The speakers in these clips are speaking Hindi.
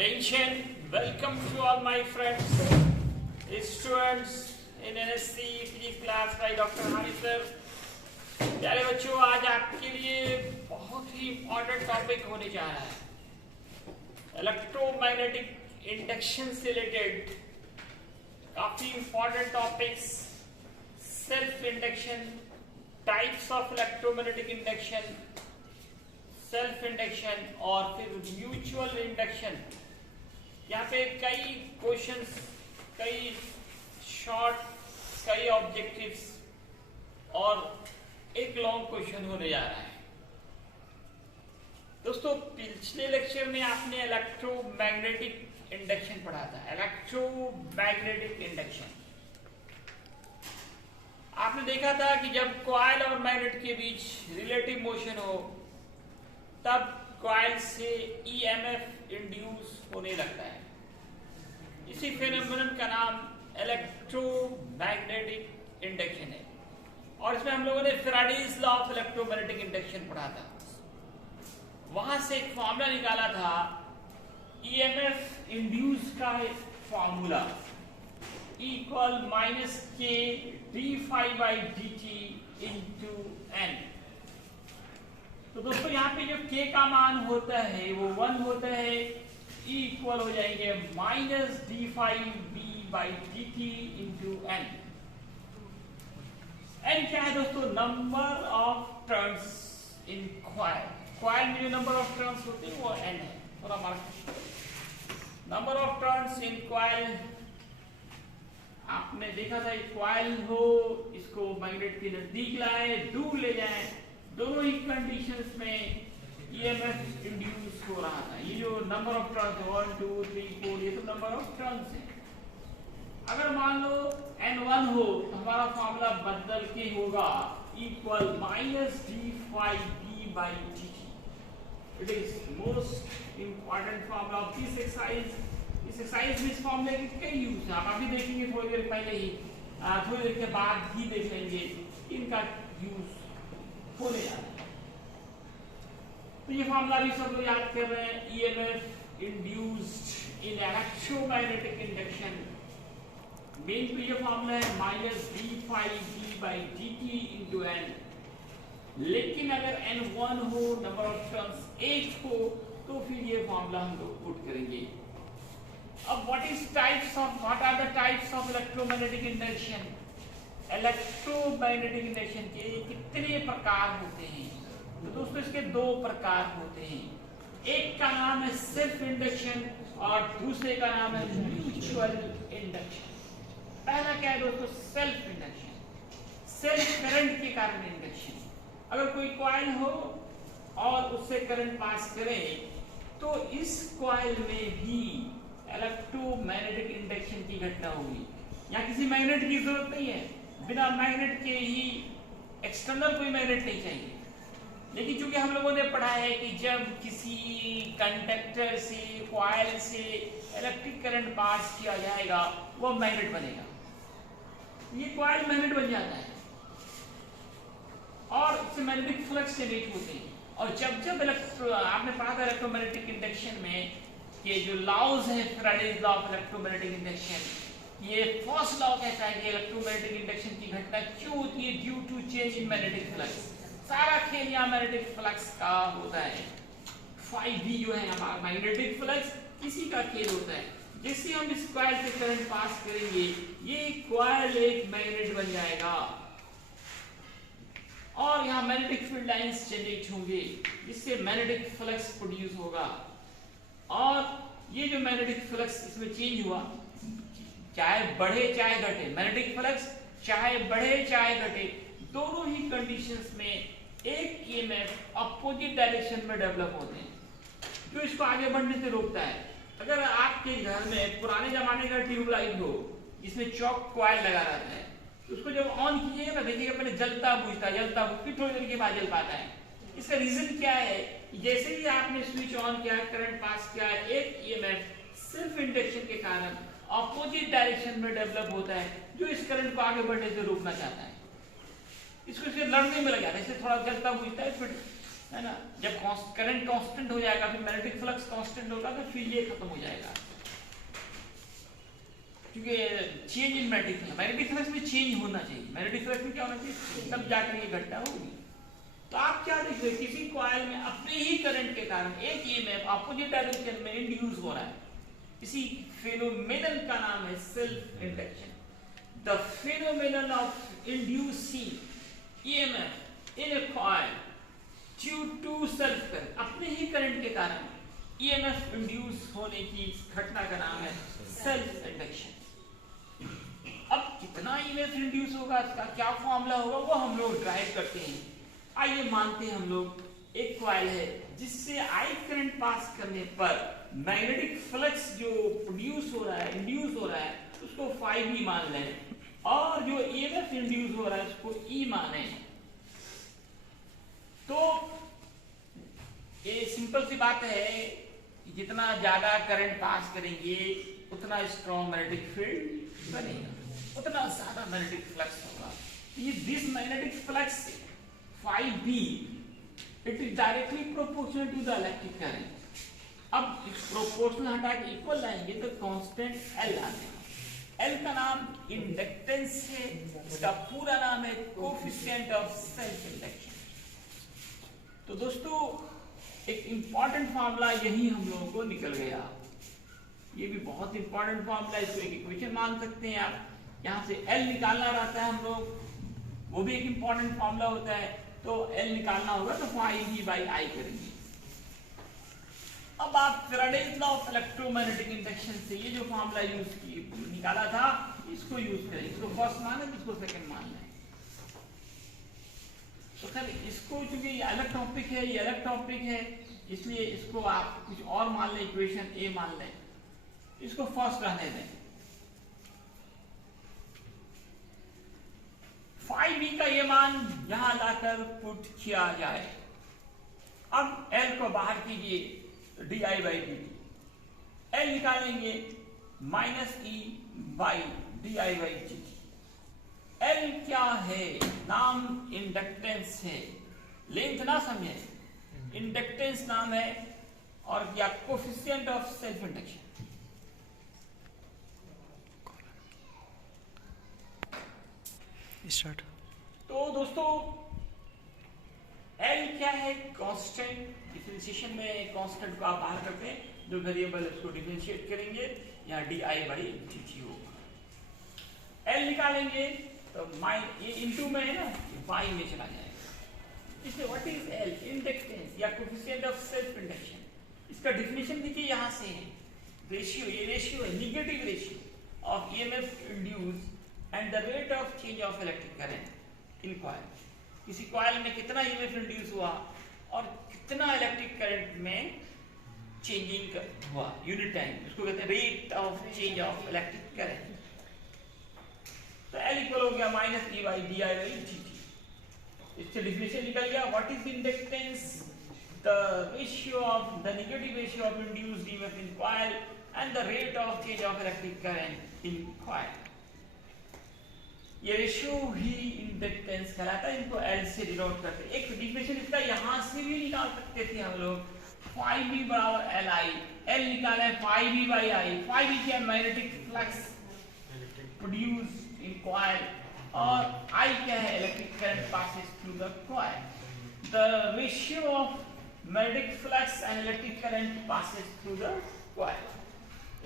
Attention, welcome to all my friends, students in NSC Physics class by Dr. Hani sir. प्यारे बच्चों, आज आपके लिए बहुत ही इम्पोर्टेंट टॉपिक होने जा रहा है। इलेक्ट्रोमैग्नेटिक इंडक्शन से रिलेटेड काफी important topics, self induction, types of electromagnetic induction, self induction और फिर म्यूचुअल इंडक्शन। यहाँ पे कई क्वेश्चंस, कई शॉर्ट, कई ऑब्जेक्टिव्स और एक लॉन्ग क्वेश्चन होने जा रहा है। दोस्तों, पिछले लेक्चर में आपने इलेक्ट्रोमैग्नेटिक इंडक्शन पढ़ा था। इलेक्ट्रोमैग्नेटिक इंडक्शन आपने देखा था कि जब कॉइल और मैग्नेट के बीच रिलेटिव मोशन हो तब कॉइल से ईएमएफ इंड्यूस होने लगता है। इसी फेनोमेनन का नाम इलेक्ट्रोमैग्नेटिक इंडक्शन है। और इसमें हम लोगों ने Faraday's law of electromagnetic induction पढ़ा था। वहां से एक फॉर्मूला निकाला था, ईएमएफ इंड्यूस का formula equal -k d∅dt into n। तो दोस्तों, यहाँ पे जो k का मान होता है वो 1 होता है, E इक्वल हो जाएंगे -d∅b/dt इंटू n। n क्या है दोस्तों? Number of turns in coil. Coil में जो नंबर ऑफ टर्न्स होते हैं वो n है। थोड़ा mark, number of turns in coil. आपने देखा था कॉइल हो, इसको मैग्नेट के नजदीक लाए, दूर ले जाए, दोनों ही कंडीशंस में ईएमएफ इंड्यूस हो रहा था। ये जो नंबर ऑफ टर्न्स 1 2 3 4 ये सब नंबर ऑफ टर्न्स है। अगर मान लो n1 हो तो हमारा फॉर्मूला बदल के होगा equal -d∅b/dt। It is most important formula of this exercise. इस एक्सरसाइज में इस फॉर्मूले के कई यूज है। आप अभी देखेंगे, थोड़ी देर पहले ही, थोड़ी देर के बाद ही देख लेंगे इनका यूज होने जा रहा है। तो ये फॉर्मूला भी सब लोग याद कर रहे हैं। EMF induced in electromagnetic induction main तो ये फॉर्मूला है -d∅b/dt इंटू n। लेकिन अगर n1 हो, नंबर ऑफ टर्न्स 1 हो, तो फिर ये फॉर्मूला हम लोग पुट करेंगे। अब what are the types of electromagnetic induction? Electromagnetic induction के कितने प्रकार होते हैं? तो दोस्तों, इसके 2 प्रकार होते हैं। एक का नाम है सेल्फ इंडक्शन और दूसरे का नाम है म्यूचुअल इंडक्शन। पहला क्या है दोस्तों? Self induction. सेल्फ करंट के कारण इंडक्शन। अगर कोई कॉइल हो और उससे करंट पास करे तो इस कॉइल में भी इलेक्ट्रोमैग्नेटिक इंडक्शन की घटना होगी। यहाँ किसी मैग्नेट की जरूरत नहीं है, बिना मैग्नेट के ही एक्सटर्नल कोई मैग्नेट नहीं चाहिए। लेकिन चूंकि हम लोगों ने पढ़ा है कि जब किसी कंडक्टर से, कॉइल से इलेक्ट्रिक करंट पास किया जाएगा वो मैग्नेट बनेगा। ये कॉइल मैग्नेट बन जाता है और इससे मैग्नेटिक फ्लक्स जनरेट होते हैं। और जब आपने पढ़ा था इलेक्ट्रोमैग्नेटिक इंडक्शन में कि जो लॉज है Faraday's law of electromagnetic induction, ये फर्स्ट लॉ कहता है कि इलेक्ट्रोमैग्नेटिक इंडक्शन की घटना क्यों होती है? Due to change in magnetic flux. सारा खेल यहाँ मैग्नेटिक फ्लक्स का होता है। φb जो है हमारा मैग्नेटिक फ्लक्स, इसी का खेल होता है। जैसे हम इस कॉइल से करंट पास करेंगे, ये कॉइल एक मैग्नेट बन जाएगा और यहाँ मैग्नेटिक फील्ड लाइंस जनरेट होंगे, जिससे मैग्नेटिक फ्लक्स प्रोड्यूस होगा। और ये जो मैग्नेटिक फ्लक्स इसमें चेंज हुआ, चाहे बढ़े चाहे घटे, मैग्नेटिक फ्लक्स चाहे बढ़े चाहे घटे, दोनों ही कंडीशंस में एक ईएमएफ अपोजिट डायरेक्शन में डेवलप होते हैं, जो इसको आगे बढ़ने से रोकता है। अगर आपके घर में पुराने जमाने का ट्यूबलाइट हो जिसमें चौक कॉइल लगा रहता है, तो उसको जब ऑन कीजिएगा ना, देखिएगा पहले जलता बुझता फिर थोड़ी देर के बाद जल पाता है। इसका रीजन क्या है? जैसे ही आपने स्विच ऑन किया, करंट पास किया, एक ईएमएफ सेल्फ इंडक्शन के कारण अपोजिट डायरेक्शन में डेवलप होता है, जो इस करंट को आगे बढ़ने से रोकना चाहता है। इसको इसके लड़ने में लग जाता है, इससे थोड़ा जलता बुझता है, फिर है ना। जब करंट कांस्टेंट हो जाएगा, फिर मैग्नेटिक फ्लक्स कांस्टेंट होगा, तो फिर ये खत्म हो जाएगा, क्योंकि चेंज इन मैग्नेटिक फ्लक्स में चेंज होना चाहिए। मैग्नेटिक फ्लक्स में क्या होना चाहिए, तब जाकर ये घटना होगी। तो आप क्या देख रहे हैं, किसी कॉइल में अपने ही करंट के कारण एक ईएमएफ अपोजिट डायरेक्शन में इंड्यूस हो रहा है, इसी फेनोमेनन का नाम है self induction. The phenomenon of inducing EMF in a coil due to self current, अपने ही करंट के कारण ईएमएफ इंड्यूस होने की घटना का नाम है सेल्फ इंडक्शन। अब कितना ईएमएफ इंड्यूस होगा, इसका क्या फॉर्मूला होगा, वो हम लोग ड्राइव करते हैं। आइए मानते हैं हम लोग एक कॉइल है जिससे आई करंट पास करने पर मैग्नेटिक फ्लक्स जो प्रोड्यूस हो रहा है, इंड्यूस हो रहा है, उसको फाइव ई मान लें, और जो ईएमएफ इंड्यूस हो रहा है उसको ई माने। तो ये सिंपल सी बात है, जितना ज्यादा करंट पास करेंगे उतना स्ट्रॉन्ग मैग्नेटिक फील्ड बनेगा, उतना ज्यादा मैग्नेटिक फ्लक्स होगा। ये this magnetic flux 5B it is directly proportional to the electric current. अब इस प्रोपोर्शनल हटा के इक्वल लाएंगे तो कांस्टेंट L आ जाएगा। L का नाम इंडक्टेंस है, इसका पूरा नाम है कोएफिशिएंट ऑफ सेल्फ इंडक्शन। तो दोस्तों एक इंपॉर्टेंट फार्मूला यही हम लोगों को निकल गया, ये भी बहुत इंपॉर्टेंट फार्मूला, इसको एक इक्वेशन मान सकते हैं आप। यहाँ से L निकालना रहता है हम लोग, वो भी एक इंपॉर्टेंट फार्मूला होता है। तो L निकालना होगा तो 5V/I करेंगे। अब आप Faraday's law of electromagnetic induction से ये जो फार्मूला निकाला था इसको यूज करेंगे। इसको फर्स्ट मान है, इसको सेकंड मान लें। तो सर इसको चूंकि ये अलग टॉपिक है, ये अलग टॉपिक है, इसलिए इसको आप कुछ और मान लें, इक्वेशन A मान लें, इसको फर्स्ट रहने दें। 5B का ये मान यहां लाकर पुट किया जाए। अब L को बाहर कीजिए, di/dt, L निकालेंगे -E/di/dt। L क्या है, नाम इंडक्टेंस है, लेंथ ना समझे, इंडक्टेंस नाम है, और क्या coefficient of self induction. Start. तो दोस्तों L क्या है, कांस्टेंट। डिफरेंशिएशन में कांस्टेंट को आप बाहर करते हैं, जो वेरिएबल है उसको डिफरेंशिएट करेंगे, यहाँ di/dt होगा। L निकालेंगे तो ये इनटू में है ना, y में चला जाएगा। इसलिए व्हाट इज L, इंडक्टेंस या कोएफिशिएंट ऑफ सेल्फ इंडक्शन। इसका डिफिनेशन देखिए यहाँ से है, रेशियो, ये रेशियो है, negative ratio of EMF induce and the rate of change of electric current in coil. किसी कॉइल में कितना ईएमएफ इंड्यूस हुआ और कितना इलेक्ट्रिक करंट में चेंजिंग हुआ यूनिट टाइम, उसको कहते हैं rate of change of electric current. तो L इक्वल हो गया -E/di/dt। इससे डिफिनेशन निकल गया, what is inductance, the ratio of the negative ratio of induced EMF in coil and the rate of change of electric current in coil. ये रेशियो ही इंडक्टेंस कहलाता है, इनको L से डिनोट करते हैं। एक डिफिनेशन इसका यहां से भी निकाल सकते थे हम लोग, 5B = Li। L निकाला है 5V/I। 5V क्या, magnetic flux produce in coil, और I क्या है, electric current passes through the coil. The ratio of magnetic flux and electric current passes through the coil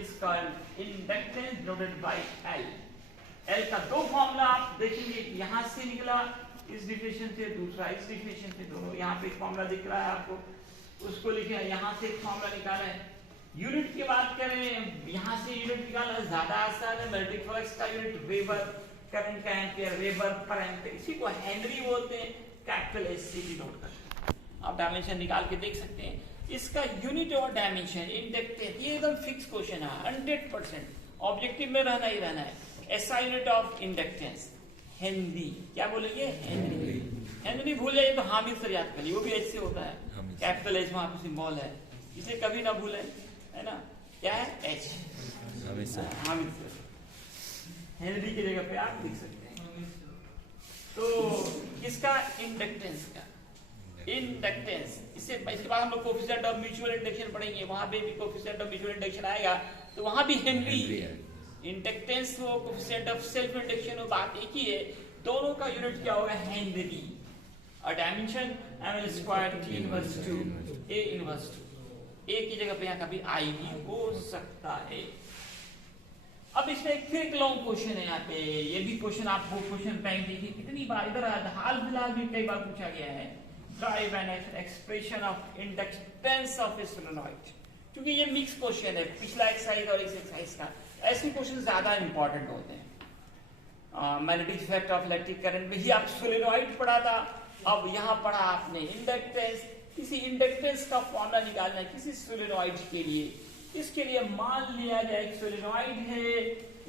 is called inductance denoted by L। L का दो फॉर्मूला आप देखेंगे, यहां से निकला इस डिफिनेशन से, दूसरा इस डिफिनेशन से, दोनों यहाँ पे एक फॉर्मूला दिख रहा है आपको, उसको लिखे है, यहाँ से एक फॉर्मूला निकाला है। यूनिट की बात करें, यहाँ से यूनिट निकालना ज्यादा आसान है। मैग्नेटिक फ्लक्स का यूनिट वेबर, करंट का एम्पीयर, वेबर पर एम्पीयर, इसी को हेनरी बोलते हैं, कैपिटल S से डिनोट करते हैं। आप डायमेंशन निकाल के देख सकते हैं। इसका यूनिट और डायमेंशन इंडक्टेंस, ये एकदम फिक्स क्वेश्चन है, 100% ऑब्जेक्टिव में रहना ही रहना है। SI unit of inductance Henry, क्या बोलेंगे, हेनरी। हेनरी भूल जाइए तो हामिद सर याद करिए, वो भी H से होता है, कैपिटल H वहां पे सिंबल है, इसे कभी ना भूलें, है ना। क्या है, H, हामिद सर। हेनरी की जगह पे आप लिख सकते हैं। तो इसका इंडक्टेंस का इंडक्टेंस। इसके बाद हम लोग कोफिशिएंट ऑफ म्यूचुअल इंडक्शन पढ़ेंगे, वहां पे भी कोफिशिएंट ऑफ म्यूचुअल इंडक्शन आएगा, तो वहां भी हेनरी है। इंडक्टेंस हो, कोफिशिएंट ऑफ सेल्फ इंडक्शन हो, बात एक ही है, दोनों का यूनिट क्या होगा, हेनरी। और dimension ml² T inverse 2 A inverse 2, A की जगह पे यहाँ कभी I भी हो सकता है। अब इसमें एक फिर लॉन्ग क्वेश्चन है यहाँ पे, ये भी क्वेश्चन आपको क्वेश्चन बैंक देखिए कितनी बार इधर हाल फिलहाल भी कई बार पूछा गया है। Drive an expression of inductance of A solenoid, क्योंकि ये मिक्स क्वेश्चन है, पिछला एक्सरसाइज और इस एक्सरसाइज का, ऐसे क्वेश्चन ज्यादा इंपॉर्टेंट होते हैं। Magnetic effect of electric current में ही आप सोलेनॉइड पढ़ा था, अब यहाँ पढ़ा आपने इंडक्टेंस। किसी इंडक्टेंस का फॉर्मूला निकालना है किसी सोलेनॉइड के लिए, इसके लिए मान लिया जाए एक सोलेनॉइड है,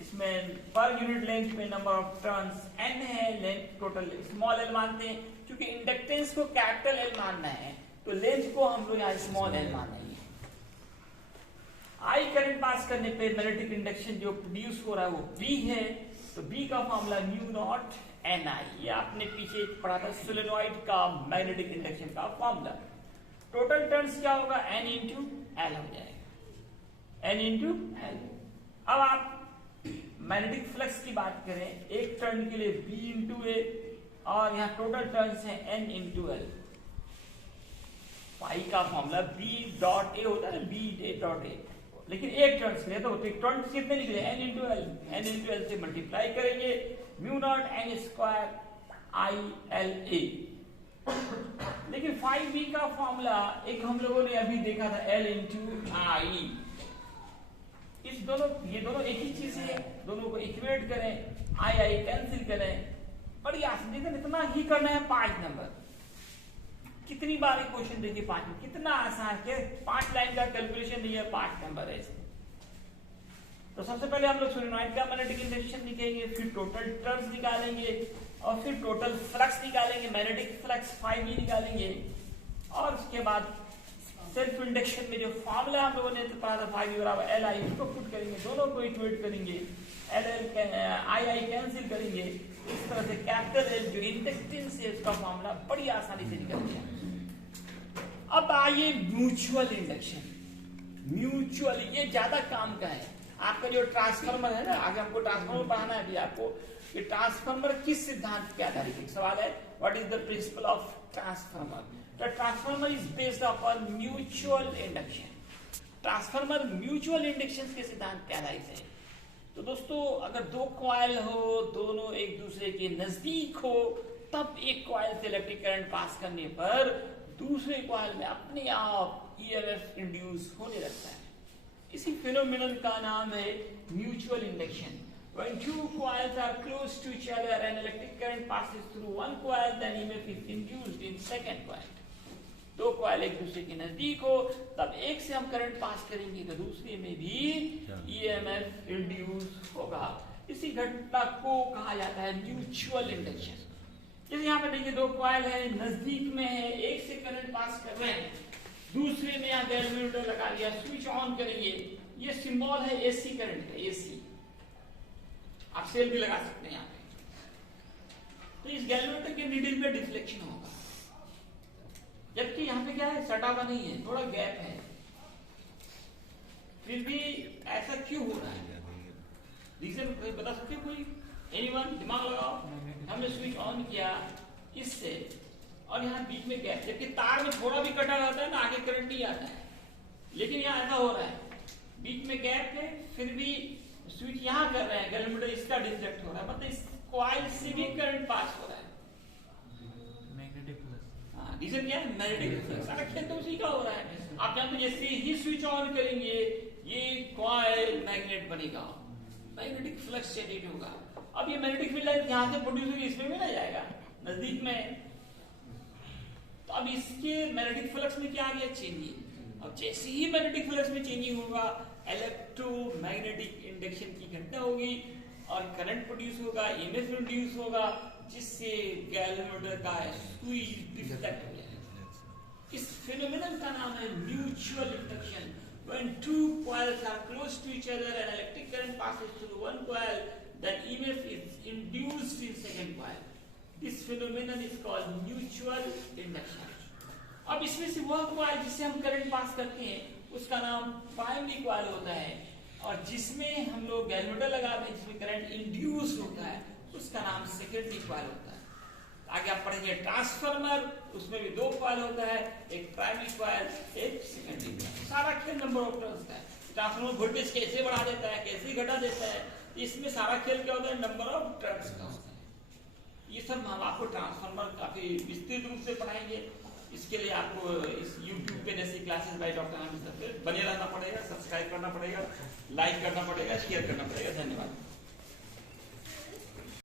इसमें पर यूनिट लेंथ में नंबर ऑफ टर्न्स n है, लेंथ टोटल स्मॉल l मानते हैं, क्योंकि इंडक्टेंस को कैपिटल L मानना है तो लेंथ को हम लोग यहाँ स्मॉल l मानेंगे। I करंट पास करने पे मैग्नेटिक इंडक्शन जो प्रोड्यूस हो रहा है वो B है, तो B का फॉर्मूला म्यू नॉट Ni, ये आपने पीछे पढ़ा था सोलेनॉइड का मैग्नेटिक इंडक्शन का फॉर्मूला। टोटल टर्न्स क्या होगा, n इंटू L हो जाएगा, n इंटू L। अब आप मैग्नेटिक फ्लक्स की बात करें, एक टर्न के लिए B इंटू A, और यहाँ टोटल टर्न्स है n इंटू L। पाई का फॉर्मूला B डॉट A होता है, B डॉट A, लेकिन एक टर्न के लिए तो टर्न कितने निकले, n into L, n into L से मल्टीप्लाई करेंगे, mu naught n square I L A। लेकिन 5B का फॉर्मूला एक हम लोगों ने अभी देखा था, L इंटू I। इस दोनों, ये दोनों एक ही चीज है, दोनों को इक्वेट करें, I कैंसिल करें, बड़ी आसान, इतना ही करना है 5 नंबर। कितनी बार एक क्वेश्चन देखिए 5 में, कितना आसान है, 5 लाइन का कैलकुलेशन नहीं है, 5 नंबर है इसमें। तो सबसे पहले हम लोग सोलेनॉइड का मैग्नेटिक इंडक्शन निकालेंगे, फिर टोटल टर्न्स निकालेंगे, और फिर टोटल फ्लक्स निकालेंगे, मैग्नेटिक फ्लक्स 5E निकालेंगे, और उसके बाद सेल्फ इंडक्शन में जो फॉर्मूला हम लोगों ने पढ़ा था 5E बराबर Li, उसको पुट करेंगे, दोनों को इक्वेट करेंगे, I कैंसिल करेंगे, इस तरह से कैपिटल L जो इंडक्टेंस है उसका फॉर्मूला बड़ी आसानी से निकल गया। अब आइए म्यूचुअल इंडक्शन। म्यूचुअल ये ज्यादा काम का है, आपका जो ट्रांसफार्मर है ना, आगे हमको ट्रांसफार्मर पढ़ाना है अभी आपको, कि ट्रांसफार्मर किस सिद्धांत के आधारित है। सवाल है what is the principle of transformer. The transformer is based upon mutual induction. Transformer mutual induction के सिद्धांत के आधारित है। तो दोस्तों अगर दो कॉइल हो, दोनों एक दूसरे के नजदीक हो, तब एक कॉइल से इलेक्ट्रिक करंट पास करने पर दूसरे कॉइल में अपने आप ईएमएफ इंड्यूस होने लगता है। इसी फिनोमिनन का नाम है mutual induction. When two coils are close to each other and electric current passes through one coil, then EMF is induced in second coil. दो कॉइल एक दूसरे के नजदीक हो, तब एक से हम करंट पास करेंगे तो दूसरे में भी ईएमएफ इंड्यूस होगा। इसी घटना को कहा जाता है म्यूचुअल इंडक्शन। जैसे यहाँ पे देखिए दो कॉइल है, नजदीक में है, एक से करंट पास कर रहे हैं, दूसरे में यहाँ गैल्वेनोमीटर लगा दिया, स्विच ऑन करेंगे, ये सिंबल है एसी करंट का, एसी। आप सेल भी लगा सकते हैं यहाँ पे। तो इस गैल्वेनोमीटर के नीडल पे डिफ्लेक्शन होगा, जबकि यहाँ पे क्या है, सटा हुआ नहीं है, थोड़ा गैप है। फिर भी ऐसा क्यों हो रहा है, रीजन बता सकते हो कोई? एनीवन, दिमाग लगाओ। हमने स्विच ऑन किया इससे, और यहाँ बीच में गैप, जबकि तार में थोड़ा भी कटा रहता है ना, आगे करंट नहीं आता है, लेकिन यहाँ ऐसा हो रहा है, बीच में गैप है, फिर भी स्विच यहाँ कर रहे हैं, गैल्वेनोमीटर इसका डिफ्लेक्ट हो रहा है, मतलब इस कॉइल से भी करंट पास हो रहा है। रीजन क्या है? Magnetic flux. सारा खेल तो उसी का हो रहा है। आप जानते हैं जैसे ही स्विच ऑन करेंगे ये कॉइल मैग्नेट बनेगा, मैग्नेटिक फ्लक्स जनरेट होगा। अब ये मैग्नेटिक फील्ड यहाँ से प्रोड्यूस होगी, इसमें भी ना जाएगा, नजदीक में। तो अब इसके मैग्नेटिक फ्लक्स में क्या आ गया? चेंजिंग। अब जैसे ही मैग्नेटिक फ्लक्स में चेंजिंग होगा, इलेक्ट्रोमैग्नेटिक इंडक्शन की घटना होगी और करंट प्रोड्यूस होगा, ईएमएफ प्रोड्यूस होगा, जिससे गैल्वेनोमीटर का स्विच डिफ्लेक्ट हो जाएगा। इस फिनोमेनन का नाम है mutual induction. When two coils are close to each other and electric current passes through one coil, then EMF is induced in second coil. This phenomenon is called mutual induction. अब इसमें से वह कॉइल जिससे हम करंट पास करते हैं उसका नाम प्राइमरी कॉइल होता है, और जिसमें हम लोग गैल्वेटर लगाते हैं जिसमें करंट इंड्यूस होता है उसका नाम सेकेंडरी कॉइल होता है। आगे आप पढ़ेंगे ट्रांसफार्मर, उसमें भी दो कॉइल होता है, एक प्राइमरी कॉइल एक सेकेंडरी कॉइल। सारा खेल नंबर ऑफ टर्न्स का है। ट्रांसफार्मर वोल्टेज कैसे बढ़ा देता है कैसे घटा देता है, इसमें सारा खेल क्या होता है, नंबर ऑफ टर्न्स का होता है। ये सब हम आपको ट्रांसफार्मर काफी विस्तृत रूप से पढ़ाएंगे। इसके लिए आपको इस YouTube पे जैसी classes by doctor Aamir sir पे बने रहना पड़ेगा, सब्सक्राइब करना पड़ेगा, लाइक करना पड़ेगा, शेयर करना पड़ेगा। धन्यवाद।